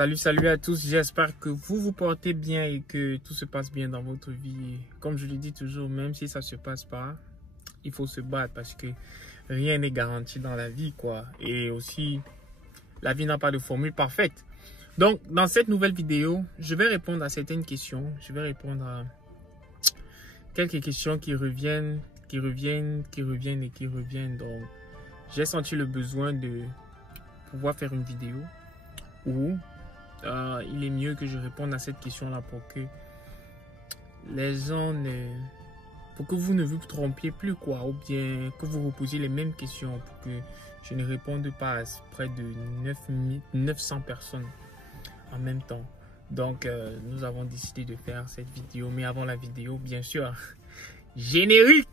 Salut à tous, j'espère que vous vous portez bien et que tout se passe bien dans votre vie. Et comme je le dis toujours, même si ça se passe pas, il faut se battre parce que rien n'est garanti dans la vie, quoi. Et aussi, la vie n'a pas de formule parfaite. Donc, dans cette nouvelle vidéo, je vais répondre à certaines questions. Je vais répondre à quelques questions qui reviennent. Donc, j'ai senti le besoin de pouvoir faire une vidéo où il est mieux que je réponde à cette question-là pour que les gens pour que vous ne vous trompiez plus, quoi, ou bien que vous reposiez les mêmes questions pour que je ne réponde pas à près de 900 personnes en même temps. Donc, nous avons décidé de faire cette vidéo. Mais avant la vidéo, bien sûr, générique!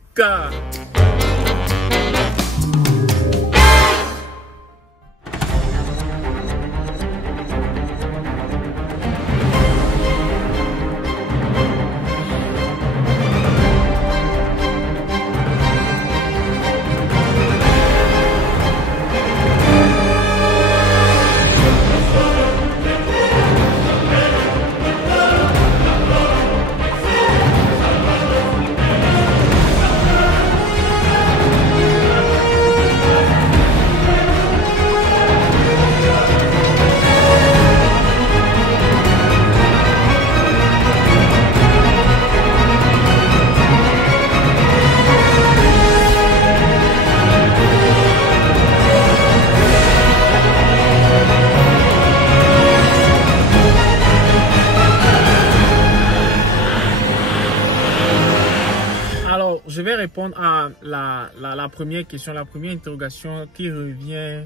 Je vais répondre à la première question, la première interrogation qui revient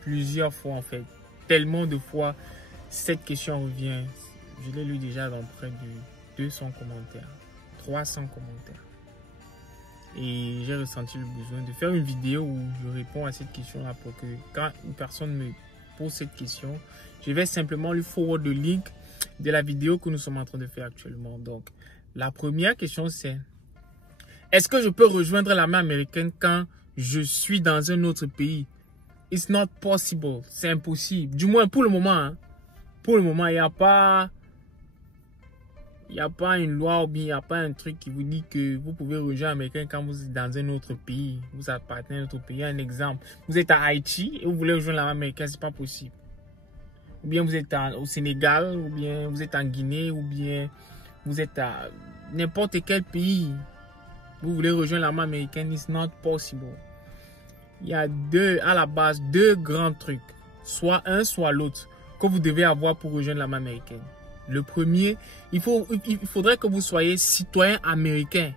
plusieurs fois en fait. Tellement de fois, cette question revient. Je l'ai lu déjà dans près de 200 commentaires, 300 commentaires. Et j'ai ressenti le besoin de faire une vidéo où je réponds à cette question-là pour que quand une personne me pose cette question, je vais simplement lui forward le link de la vidéo que nous sommes en train de faire actuellement. Donc, la première question c'est: est-ce que je peux rejoindre l'armée américaine quand je suis dans un autre pays? It's not possible. C'est impossible. Du moins pour le moment. Hein. Pour le moment, il n'y a pas une loi ou bien il n'y a pas un truc qui vous dit que vous pouvez rejoindre l'américain quand vous êtes dans un autre pays. Vous appartenez à un autre pays. Un exemple. Vous êtes à Haïti et vous voulez rejoindre l'armée américaine, ce n'est pas possible. Ou bien vous êtes au Sénégal, ou bien vous êtes en Guinée, ou bien vous êtes à n'importe quel pays. Vous voulez rejoindre l'armée américaine, it's not possible. Il y a à la base deux grands trucs, soit un, soit l'autre, que vous devez avoir pour rejoindre l'armée américaine. Le premier, il faudrait que vous soyez citoyen américain.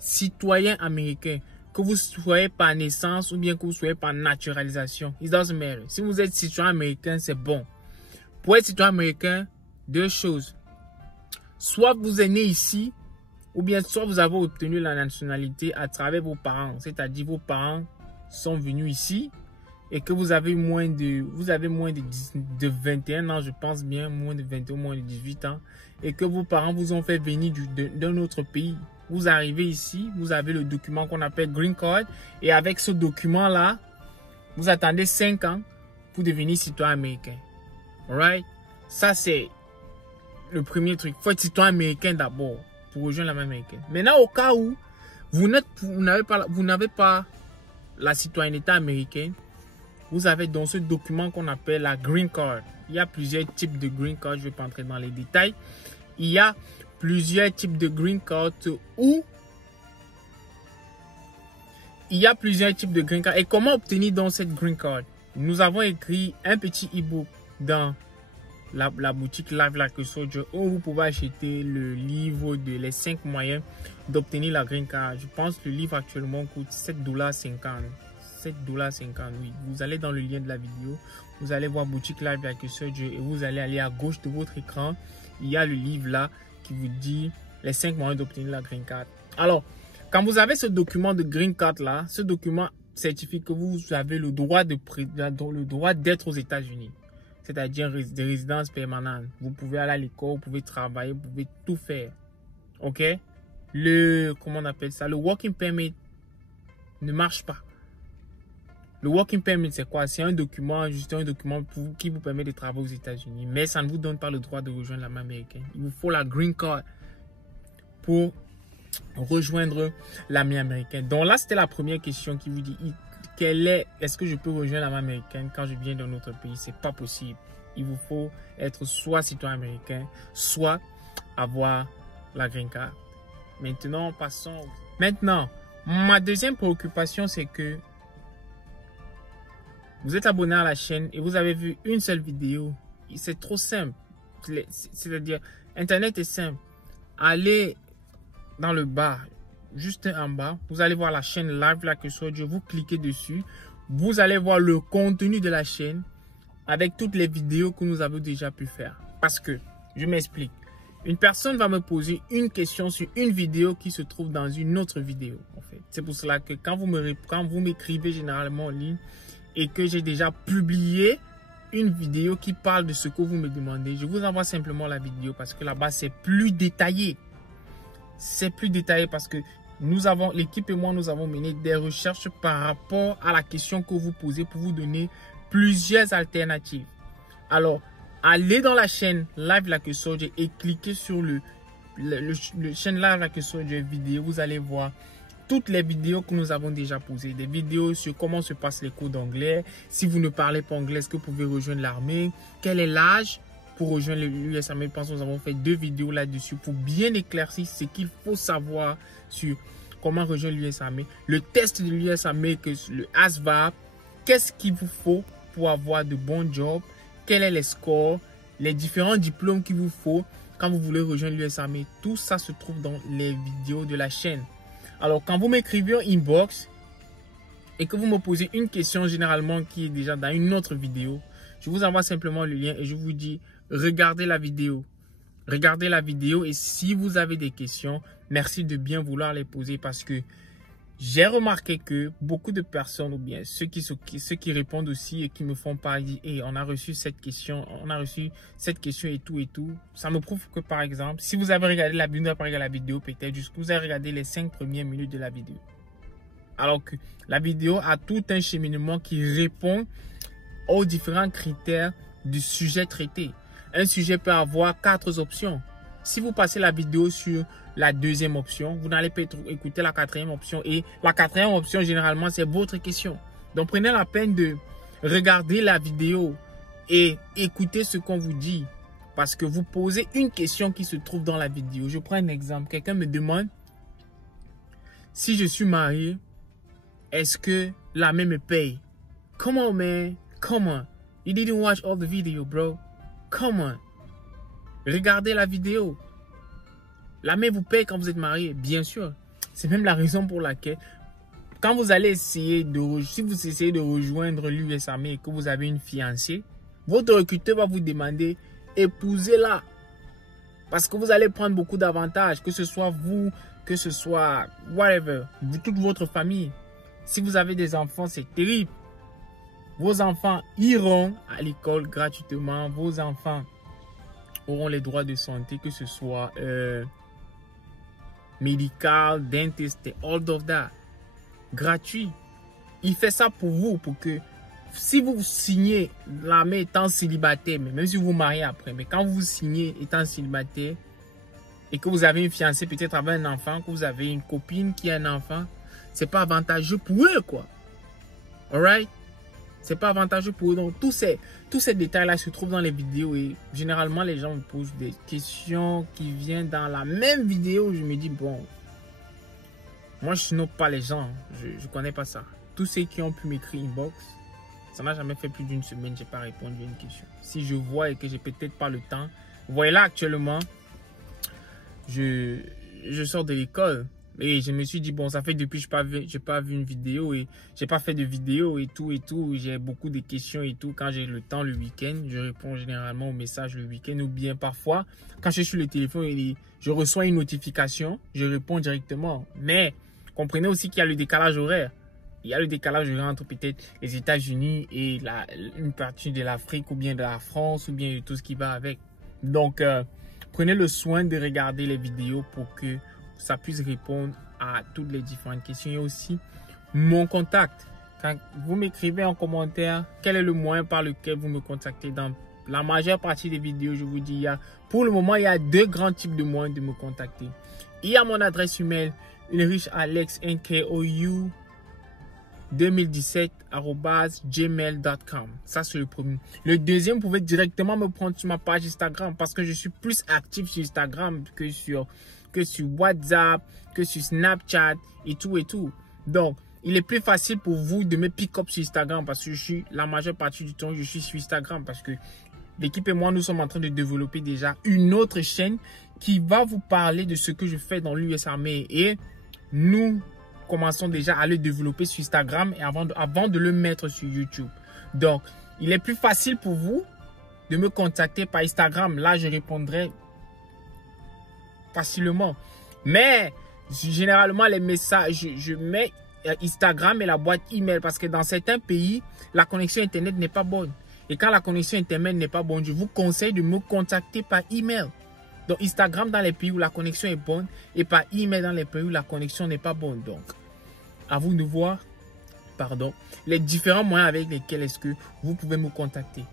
Citoyen américain. Que vous soyez par naissance ou bien que vous soyez par naturalisation. It doesn't matter. Si vous êtes citoyen américain, c'est bon. Pour être citoyen américain, deux choses. Soit vous êtes né ici, ou bien soit vous avez obtenu la nationalité à travers vos parents. C'est-à-dire vos parents sont venus ici et que vous avez moins de 21 ans, je pense bien, moins de 21, moins de 18 ans. Et que vos parents vous ont fait venir d'un autre pays. Vous arrivez ici, vous avez le document qu'on appelle Green Card. Et avec ce document-là, vous attendez 5 ans pour devenir citoyen américain. Alright? Ça, c'est le premier truc. Il faut être citoyen américain d'abord pour rejoindre l'armée américaine. Maintenant, au cas où vous n'avez pas la citoyenneté américaine, vous avez dans ce document qu'on appelle la Green Card. Il y a plusieurs types de Green Card, je ne vais pas entrer dans les détails. Il y a plusieurs types de Green Card Et comment obtenir donc cette Green Card? Nous avons écrit un petit e-book dans la boutique Live Like a Soldier où vous pouvez acheter le livre de les 5 moyens d'obtenir la Green Card. Je pense que le livre actuellement coûte $7,50. $7,50, oui. Vous allez dans le lien de la vidéo, vous allez voir boutique Live Like a Soldier et vous allez aller à gauche de votre écran. Il y a le livre là qui vous dit les 5 moyens d'obtenir la Green Card. Alors, quand vous avez ce document de Green Card là, ce document certifie que vous avez le droit d'être aux États-Unis. C'est-à-dire des résidences permanentes. Vous pouvez aller à l'école, vous pouvez travailler, vous pouvez tout faire. Ok? Comment on appelle ça? Le working permit ne marche pas. Le Working Permit, c'est quoi? C'est un document, juste un document qui vous permet de travailler aux États-Unis. Mais ça ne vous donne pas le droit de rejoindre l'armée américaine. Il vous faut la Green Card pour rejoindre l'armée américaine. Donc là, c'était la première question qui vous dit est-ce que je peux rejoindre l'armée américaine quand je viens d'un autre pays? C'est pas possible. Il vous faut être soit citoyen américain, soit avoir la Green Card. Maintenant, passons. Maintenant, ma deuxième préoccupation, c'est que vous êtes abonné à la chaîne et vous avez vu une seule vidéo. C'est trop simple. C'est-à-dire, Internet est simple. Allez dans le bas, juste en bas, vous allez voir la chaîne Live Like a Soldier. Vous cliquez dessus. Vous allez voir le contenu de la chaîne avec toutes les vidéos que nous avons déjà pu faire. Parce que, je m'explique. Une personne va me poser une question sur une vidéo qui se trouve dans une autre vidéo. En fait, c'est pour cela que quand vous m'écrivez généralement en ligne et que j'ai déjà publié une vidéo qui parle de ce que vous me demandez, je vous envoie simplement la vidéo parce que là-bas, c'est plus détaillé. C'est plus détaillé parce que l'équipe et moi, nous avons mené des recherches par rapport à la question que vous posez pour vous donner plusieurs alternatives. Alors, allez dans la chaîne Live Like a Soldier et cliquez sur le chaîne Live Like a Soldier vidéo. Vous allez voir toutes les vidéos que nous avons déjà posées. Des vidéos sur comment se passent les cours d'anglais. Si vous ne parlez pas anglais, est-ce que vous pouvez rejoindre l'armée? Quel est l'âge pour rejoindre l'US Army? Je pense que nous avons fait 2 vidéos là-dessus pour bien éclaircir ce qu'il faut savoir sur comment rejoindre l'US Army. Le test de l'US Army, le ASVAB. Qu'est-ce qu'il vous faut pour avoir de bons jobs? Quels sont les scores? Les différents diplômes qu'il vous faut quand vous voulez rejoindre l'US Army. Tout ça se trouve dans les vidéos de la chaîne. Alors, quand vous m'écrivez en inbox et que vous me posez une question généralement qui est déjà dans une autre vidéo, je vous envoie simplement le lien et je vous dis, regardez la vidéo. Regardez la vidéo et si vous avez des questions, merci de bien vouloir les poser parce que j'ai remarqué que beaucoup de personnes, ou bien ceux qui répondent aussi et qui me font part, disent hey, on a reçu cette question et tout. Ça me prouve que par exemple, si vous avez regardé la vidéo, peut-être jusqu'à vous avez regardé les 5 premières minutes de la vidéo. Alors que la vidéo a tout un cheminement qui répond aux différents critères du sujet traité. Un sujet peut avoir 4 options. Si vous passez la vidéo sur la deuxième option, vous n'allez pas écouter la 4e option. Et la 4e option, généralement, c'est votre question. Donc, prenez la peine de regarder la vidéo et écouter ce qu'on vous dit. Parce que vous posez une question qui se trouve dans la vidéo. Je prends un exemple. Quelqu'un me demande, si je suis marié, est-ce que l'armée me paye? Come on, man. Come on. You didn't watch all the video, bro. Come on. Regardez la vidéo. L'armée vous paye quand vous êtes marié, bien sûr. C'est même la raison pour laquelle, quand vous allez essayer si vous essayez de rejoindre l'US Army et que vous avez une fiancée, votre recruteur va vous demander, épousez-la. Parce que vous allez prendre beaucoup d'avantages, que ce soit vous, que ce soit whatever, toute votre famille. Si vous avez des enfants, c'est terrible. Vos enfants iront à l'école gratuitement. Vos enfants auront les droits de santé, que ce soit médical, dentiste, all of that. Gratuit. Il fait ça pour vous, pour que si vous signez l'armée étant célibataire, mais même si vous vous mariez après, mais quand vous signez étant célibataire et que vous avez une fiancée peut-être avec un enfant, que vous avez une copine qui a un enfant, c'est pas avantageux pour eux, quoi. Alright? C'est pas avantageux pour eux. Donc, tous ces détails-là se trouvent dans les vidéos et généralement, les gens me posent des questions qui viennent dans la même vidéo. Je me dis, bon, moi, je ne note pas les gens. Je connais pas ça. Tous ceux qui ont pu m'écrire inbox, ça n'a jamais fait plus d'une semaine, je n'ai pas répondu à une question. Si je vois et que j'ai peut-être pas le temps, vous voyez là, actuellement, je sors de l'école. Et je me suis dit, bon, ça fait depuis que je n'ai pas vu une vidéo et j'ai pas fait de vidéo et tout. J'ai beaucoup de questions et tout. Quand j'ai le temps le week-end, je réponds généralement aux messages le week-end ou bien parfois, quand je suis sur le téléphone et je reçois une notification, je réponds directement. Mais comprenez aussi qu'il y a le décalage horaire. Il y a le décalage horaire entre peut-être les États-Unis et une partie de l'Afrique ou bien de la France ou bien de tout ce qui va avec. Donc, prenez le soin de regarder les vidéos pour que ça puisse répondre à toutes les différentes questions. Et aussi mon contact. Quand vous m'écrivez en commentaire quel est le moyen par lequel vous me contactez. Dans la majeure partie des vidéos, je vous dis, pour le moment, il y a deux grands types de moyens de me contacter. Il y a mon adresse email, ulrichalex2017@gmail.com. Ça, c'est le premier. Le deuxième, vous pouvez directement me prendre sur ma page Instagram parce que je suis plus actif sur Instagram que sur WhatsApp, que sur Snapchat et tout. Donc, il est plus facile pour vous de me pick up sur Instagram parce que la majeure partie du temps, je suis sur Instagram parce que l'équipe et moi, nous sommes en train de développer déjà une autre chaîne qui va vous parler de ce que je fais dans l'US Army. Et nous commençons déjà à le développer sur Instagram et avant de le mettre sur YouTube. Donc, il est plus facile pour vous de me contacter par Instagram. Là, je répondrai facilement. Mais, généralement, les messages, je mets Instagram et la boîte email parce que dans certains pays, la connexion Internet n'est pas bonne. Et quand la connexion Internet n'est pas bonne, je vous conseille de me contacter par email. Donc, Instagram dans les pays où la connexion est bonne et par email dans les pays où la connexion n'est pas bonne. Donc, à vous de voir, les différents moyens avec lesquels est-ce que vous pouvez me contacter.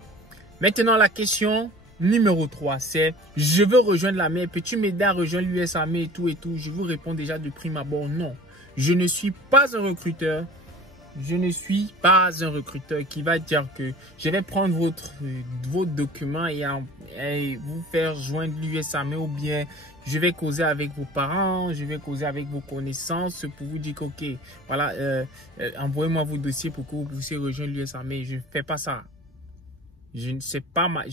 Maintenant, la question numéro 3, c'est je veux rejoindre l'armée. Peux-tu m'aider à rejoindre l'US Army et tout? Je vous réponds déjà de prime abord, non. Je ne suis pas un recruteur. Je ne suis pas un recruteur qui va dire que je vais prendre vos documents et vous faire joindre l'US Army ou bien je vais causer avec vos parents, je vais causer avec vos connaissances pour vous dire que, ok, voilà, envoyez-moi vos dossiers pour que vous puissiez rejoindre l'US Army. Je ne fais pas ça. C'est pas ma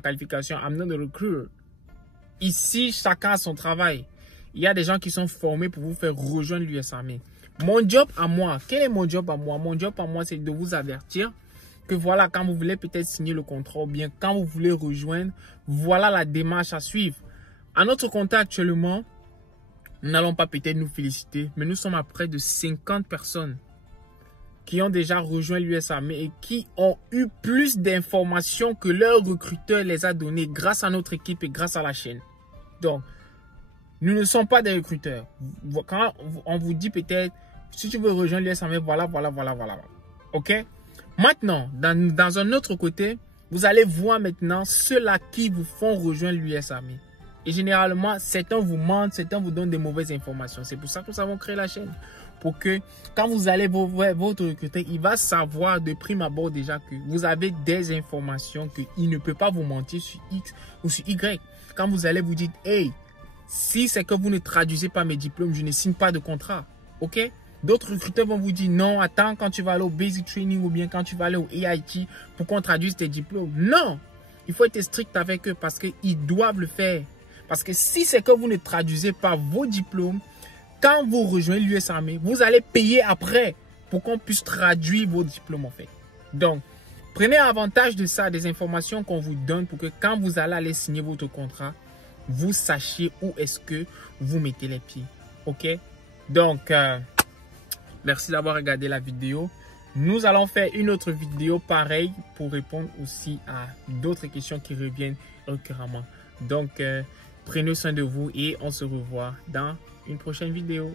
qualification. I'm not a recruiter. Ici, chacun a son travail. Il y a des gens qui sont formés pour vous faire rejoindre l'US Army. Mon job à moi, quel est mon job à moi? Mon job à moi, c'est de vous avertir que voilà, quand vous voulez peut-être signer le contrat ou bien quand vous voulez rejoindre, voilà la démarche à suivre. À notre compte actuellement, nous n'allons pas peut-être nous féliciter, mais nous sommes à près de 50 personnes qui ont déjà rejoint l'US Army et qui ont eu plus d'informations que leur recruteur les a données grâce à notre équipe et grâce à la chaîne. Donc, nous ne sommes pas des recruteurs. Quand on vous dit peut-être, si tu veux rejoindre l'US Army, voilà. OK? Maintenant, dans un autre côté, vous allez voir maintenant ceux-là qui vous font rejoindre l'US Army. Et généralement, certains vous mentent, certains vous donnent des mauvaises informations. C'est pour ça que nous avons créé la chaîne. Pour que quand vous allez voir votre recruteur, il va savoir de prime abord déjà que vous avez des informations qu'il ne peut pas vous mentir sur X ou sur Y. Quand vous allez vous dire, hey, si c'est que vous ne traduisez pas mes diplômes, je ne signe pas de contrat. OK? D'autres recruteurs vont vous dire, non, attends, quand tu vas aller au Basic Training ou bien quand tu vas aller au AIT pour qu'on traduise tes diplômes. Non! Il faut être strict avec eux parce qu'ils doivent le faire. Parce que si c'est que vous ne traduisez pas vos diplômes, quand vous rejoignez l'US Army, vous allez payer après pour qu'on puisse traduire vos diplômes en fait. Donc, prenez avantage de ça, des informations qu'on vous donne pour que quand vous allez aller signer votre contrat, vous sachiez où est-ce que vous mettez les pieds. OK? Donc, merci d'avoir regardé la vidéo. Nous allons faire une autre vidéo pareille pour répondre aussi à d'autres questions qui reviennent récurremment. Donc, prenez soin de vous et on se revoit dans une prochaine vidéo.